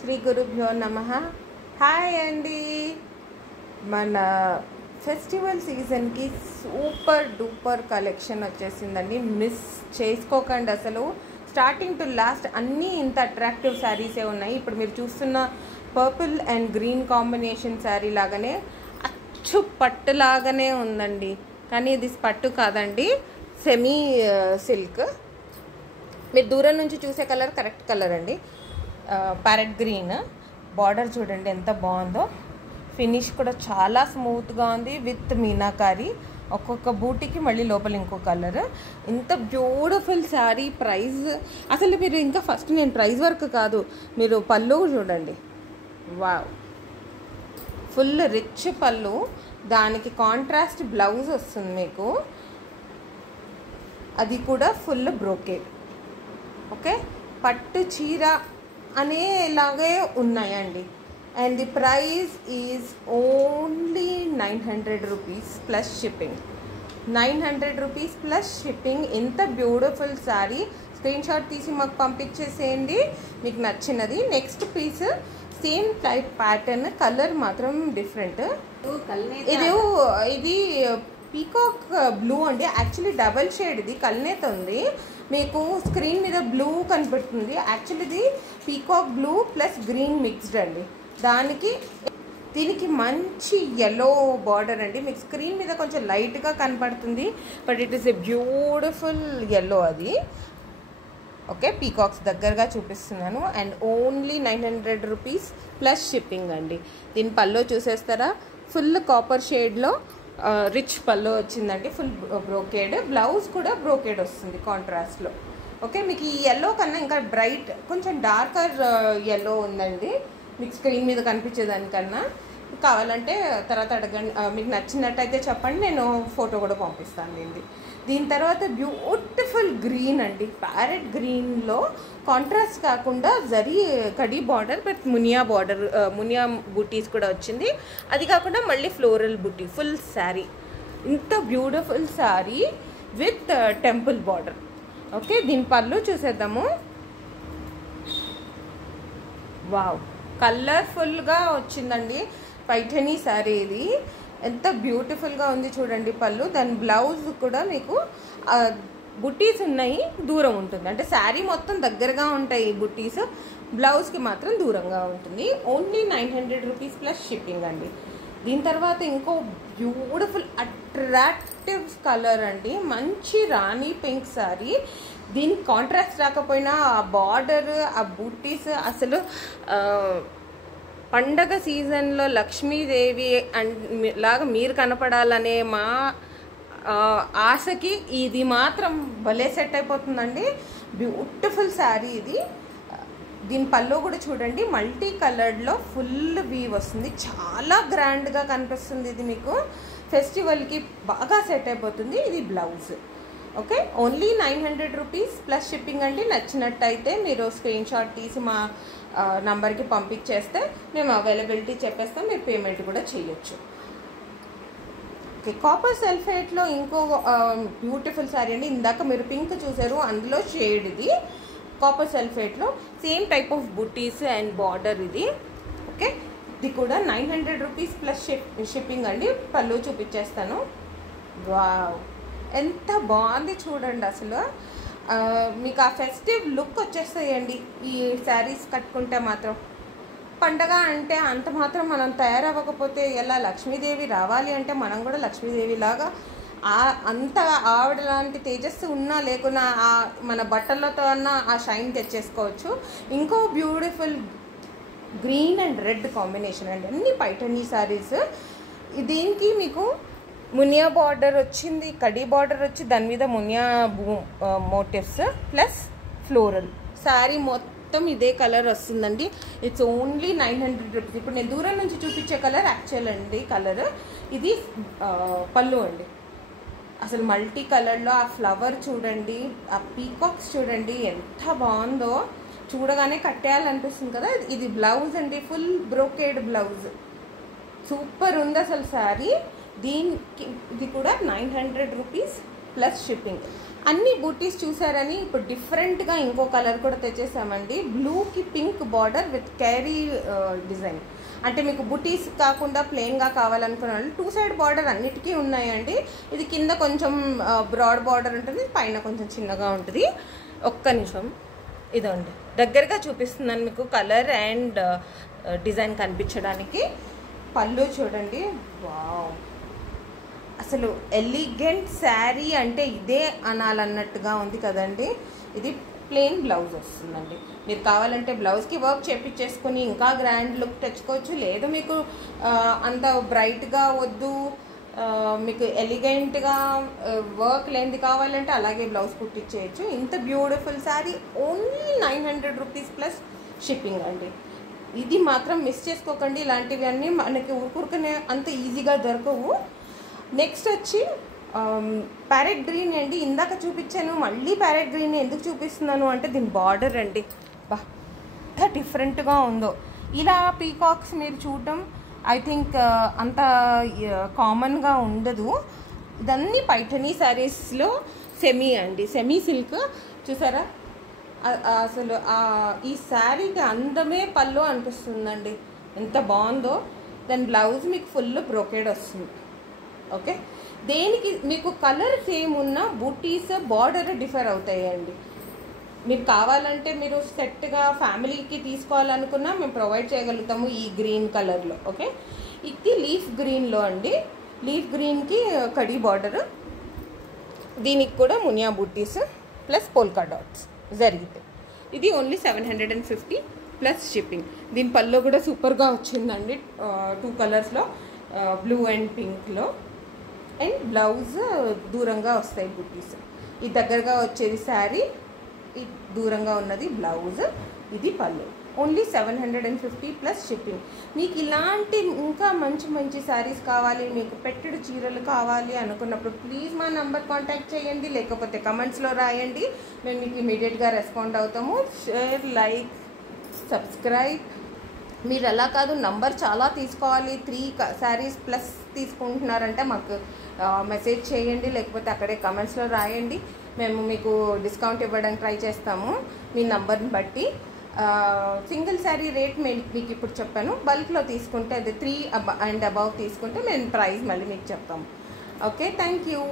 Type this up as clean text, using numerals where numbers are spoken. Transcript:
శ్రీ గురుభ్యో నమః. హాయ్ అండి. మన ఫెస్టివల్ సీజన్కి సూపర్ డూపర్ కలెక్షన్ వచ్చేసిందండి. మిస్ చేసుకోకండి. అసలు స్టార్టింగ్ టు లాస్ట్ అన్నీ ఇంత అట్రాక్టివ్ శారీసే ఉన్నాయి. ఇప్పుడు మీరు చూస్తున్న purple and green combination sari లాగానే అచ్చు పట్టు లాగానే ఉందండి. కానీ ఇది పట్టు కాదండి, సెమీ సిల్క్. మీరు దూరం నుంచి చూసే కలర్ కరెక్ట్ కలర్ అండి. ప్యారెట్ గ్రీన్ బార్డర్ చూడండి ఎంత బాగుందో. ఫినిష్ కూడా చాలా స్మూత్గా ఉంది విత్ మీనాకారి. ఒక్కొక్క బూటీకి మళ్ళీ లోపల ఇంకో కలర్. ఇంత బ్యూటిఫుల్ శారీ. ప్రైస్ అసలు మీరు ఇంకా ఫస్ట్ నేను ప్రైస్ వరకు కాదు, మీరు పళ్ళు చూడండి. వావ్, ఫుల్ రిచ్ పళ్ళు, దానికి కాంట్రాస్ట్ బ్లౌజ్ వస్తుంది మీకు. అది కూడా ఫుల్ బ్రోకేడ్. ఓకే, పట్టు చీర అనేలాగే ఉన్నాయండి. And the price is only 900 rupees plus shipping. 900 rupees plus shipping. ఇంత బ్యూటిఫుల్ శారీ స్క్రీన్ షాట్ తీసి మాకు పంపించేసేయండి మీకు నచ్చినది. Next piece same type pattern, colour మాత్రం డిఫరెంట్. ఇది పీకాక్ బ్లూ అండి. యాక్చువల్లీ డబల్ షేడ్, ఇది కల్నేత ఉంది. మీకు స్క్రీన్ మీద బ్లూ కనిపెడుతుంది. యాక్చువల్లీ ఇది peacock blue plus green mixed అండి. దీనికి మంచి ఎల్లో బార్డర్ అండి. మీకు స్క్రీన్ మీద కొంచెం లైట్గా కనపడుతుంది, but it is a beautiful yellow అది. ఓకే, పీకాక్స్ దగ్గరగా చూపిస్తున్నాను. And only 900 rupees plus shipping అండి. దీని పల్లో చూసేస్తారా, ఫుల్ కాపర్ షేడ్లో రిచ్ పల్లో వచ్చిందండి. Full brocade. బ్లౌజ్ కూడా బ్రోకేడ్ వస్తుంది కాంట్రాస్ట్లో. ఓకే, మీకు ఈ ఎల్లో కన్నా ఇంకా బ్రైట్ కొంచెం డార్కర్ ఎల్లో ఉందండి మీకు స్క్రీన్ మీద కనిపించేదానికన్నా. కావాలంటే తర్వాత అడగండి, మీకు నచ్చినట్టయితే చెప్పండి, నేను ఫోటో కూడా పంపిస్తాను. దీని తర్వాత బ్యూటిఫుల్ గ్రీన్ అండి. ప్యారెట్ గ్రీన్లో కాంట్రాస్ట్ కాకుండా zari khadi border, but Muniya border, Muniya బుటీస్ కూడా వచ్చింది. అది కాకుండా మళ్ళీ ఫ్లోరల్ బుటీ ఫుల్ శారీ. ఇంత beautiful sari with temple border. Okay, దీని పళ్ళు చూసేద్దాము. వావ్, కలర్ఫుల్గా వచ్చిందండి. పైఠనీ శారీ ఇది. ఎంత బ్యూటిఫుల్గా ఉంది చూడండి పళ్ళు. దాని బ్లౌజ్ కూడా మీకు బుట్టీస్ ఉన్నాయి, దూరం ఉంటుంది. అంటే శారీ మొత్తం దగ్గరగా ఉంటాయి బుట్టీస్, బ్లౌజ్కి మాత్రం దూరంగా ఉంటుంది. ఓన్లీ 900 రూపీస్ ప్లస్ షిప్పింగ్ అండి. దీని తర్వాత ఇంకో బ్యూటిఫుల్ అట్రాక్టివ్ కలర్ అండి. మంచి రాణి పింక్ శారీ. దీనికి కాంట్రాస్ట్ రాకపోయినా ఆ బార్డర్, ఆ బుట్టీస్ అసలు పండగ సీజన్లో లక్ష్మీదేవి లాగా మీరు కనపడాలనే మా ఆశకి ఇది మాత్రం భలే సెట్ అయిపోతుందండి. బ్యూటిఫుల్ శారీ ఇది. దీని పళ్ళు కూడా చూడండి, మల్టీ కలర్లో ఫుల్ వీవ్ వస్తుంది. చాలా గ్రాండ్గా కనిపిస్తుంది. ఇది మీకు ఫెస్టివల్కి బాగా సెట్ అయిపోతుంది. ఇది blouse. Okay, only 900 rupees plus shipping అండి. నచ్చినట్టయితే మీరు స్క్రీన్ షాట్ తీసి మా నంబర్కి పంపించేస్తే మేము అవైలబిలిటీ చెప్పేస్తాం, మీరు పేమెంట్ కూడా చేయొచ్చు. ఓకే, కాపర్ సల్ఫేట్లో ఇంకో బ్యూటిఫుల్ శారీ అండి. ఇందాక మీరు పింక్ చూసారు, అందులో షేడ్ ఇది. Copper సల్ఫేట్లో same type of buttis and border ఇది. ఓకే, ఇది కూడా 900 రూపీస్ ప్లస్ షిప్పింగ్ అండి. పళ్ళు చూపించేస్తాను. వావ్, ఎంత బాగుంది చూడండి. అసలు మీకు ఆ ఫెస్టివ్ లుక్ వచ్చేస్తాయండి ఈ శారీస్ కట్టుకుంటే మాత్రం. పండగ అంటే అంత మాత్రం మనం తయారవ్వకపోతే ఎలా? లక్ష్మీదేవి రావాలి అంటే మనం కూడా లక్ష్మీదేవి లాగా అంత ఆవిడ లాంటి తేజస్సు ఉన్నా లేకున్నా మన బట్టలతో అన్నా ఆ షైన్ తెచ్చేసుకోవచ్చు. ఇంకో beautiful green and red combination అండి. అన్ని పైఠనీ శారీస్. దీనికి మీకు మునియా బార్డర్ వచ్చింది, కడీ బార్డర్ వచ్చి దాని మీద మునియా మోటివ్స్ ప్లస్ ఫ్లోరల్. శారీ మొత్తం ఇదే కలర్ వస్తుందండి. It's only 900 rupees. ఇప్పుడు నేను దూరం నుంచి చూపించే కలర్ యాక్చువల్ అండి కలర్. ఇది పళ్ళు అండి. అసలు మల్టీ కలర్లో ఆ ఫ్లవర్ చూడండి, ఆ పీకాక్స్ చూడండి ఎంత బాగుందో. చూడగానే కట్టేయాలనిపిస్తుంది కదా. ఇది బ్లౌజ్ అండి, ఫుల్ బ్రోకేడ్ బ్లౌజ్. సూపర్ ఉంది అసలు శారీ. దీనికి ఇది కూడా 900 రూపీస్ ప్లస్ షిప్పింగ్. అన్ని బూటీస్ చూసారని ఇప్పుడు డిఫరెంట్గా ఇంకో కలర్ కూడా తెచ్చేసామండి. బ్లూకి pink border with carry design. అంటే మీకు బుటీస్ కాకుండా ప్లెయిన్గా కావాలనుకున్న వాళ్ళు 2 సైడ్ బార్డర్ అన్నిటికీ ఉన్నాయండి. ఇది కింద కొంచెం బ్రాడ్ బార్డర్ ఉంటుంది, పైన కొంచెం చిన్నగా ఉంటుంది. ఒక్క నిమిషం ఇదండి దగ్గరగా చూపిస్తున్నాను మీకు కలర్ అండ్ డిజైన్ కనిపించడానికి. పళ్ళు చూడండి, వావ్, అసలు ఎలిగెంట్ శారీ అంటే ఇదే అనాలన్నట్టుగా ఉంది కదండి. ఇది ప్లెయిన్ బ్లౌజ్ వస్తుందండి. మీరు కావాలంటే బ్లౌజ్కి వర్క్ చేపించేసుకొని ఇంకా గ్రాండ్ లుక్ తెచ్చుకోవచ్చు. లేదు మీకు అంత బ్రైట్గా వద్దు, మీకు ఎలిగెంట్గా వర్క్ లేనిది కావాలంటే అలాగే బ్లౌజ్ కుట్టించేయచ్చు. ఇంత beautiful sari only 900 rupees plus shipping అండి. ఇది మాత్రం మిస్ చేసుకోకండి. ఇలాంటివి అన్నీ మనకి ఊరుకనే అంత ఈజీగా దొరకవు. నెక్స్ట్ వచ్చి ప్యారెట్ గ్రీన్ అండి. ఇందాక చూపించాను, మళ్ళీ ప్యారెట్ గ్రీన్ ఎందుకు చూపిస్తున్నాను అంటే దీని బార్డర్ అండి, బా ఎంత డిఫరెంట్గా ఉందో. ఇలా పీకాక్స్ మీరు చూడడం ఐ థింక్ అంత కామన్గా ఉండదు. ఇదన్నీ పైఠనీ శారీస్లో సెమీ అండి, సెమీ సిల్క్. చూసారా అసలు ఈ శారీకి అందమే పళ్ళు అనిపిస్తుందండి, ఎంత బాగుందో. దాని బ్లౌజ్ మీకు ఫుల్ బ్రోకేడ్ వస్తుంది. ఓకే, దేనికి మీకు కలర్ సేమ్ ఉన్న బూటీస్ బార్డర్ డిఫర్ అవుతాయండి. మీరు కావాలంటే మీరు సెట్గా ఫ్యామిలీకి తీసుకోవాలనుకున్నా మేము ప్రొవైడ్ చేయగలుగుతాము ఈ గ్రీన్ కలర్లో. ఓకే, ఇది లీఫ్ గ్రీన్లో అండి. లీఫ్ గ్రీన్కి కడీ బార్డర్, దీనికి కూడా మునియా బూటీస్ ప్లస్ పోల్కా డాట్స్ జరిగితే ఇది ఓన్లీ 750 ప్లస్ షిప్పింగ్. దీని పళ్ళు కూడా సూపర్గా వచ్చిందండి, 2 కలర్స్లో, బ్లూ అండ్ పింక్లో. అండ్ బ్లౌజ్ దూరంగా వస్తాయి బుట్టీస్. ఇది దగ్గరగా వచ్చేది శారీ, ఇది దూరంగా ఉన్నది బ్లౌజ్, ఇది పళ్ళు. Only 750 plus shipping. మీకు ఇలాంటి ఇంకా మంచి మంచి శారీస్ కావాలి, మీకు పెట్టెడు చీరలు కావాలి అనుకున్నప్పుడు ప్లీజ్ మా నంబర్ కాంటాక్ట్ చేయండి, లేకపోతే కమెంట్స్లో రాయండి. మేము మీకు ఇమీడియట్గా రెస్పాండ్ అవుతాము. Share, like, subscribe. మీరు అలా కాదు, నంబర్ చాలా తీసుకోవాలి, 3 శారీస్ ప్లస్ తీసుకుంటున్నారంటే మాకు మెసేజ్ చేయండి, లేకపోతే అక్కడే కమెంట్స్లో రాయండి. మేము మీకు డిస్కౌంట్ ఇవ్వడానికి ట్రై చేస్తాము మీ నంబర్ని బట్టి. సింగిల్ శారీ రేట్ మీకు ఇప్పుడు చెప్పాను. బల్క్లో తీసుకుంటే అది 3 అండ్ అబవ్ తీసుకుంటే మేము ప్రైస్ మళ్ళీ మీకు చెప్తాము. Okay, thank you.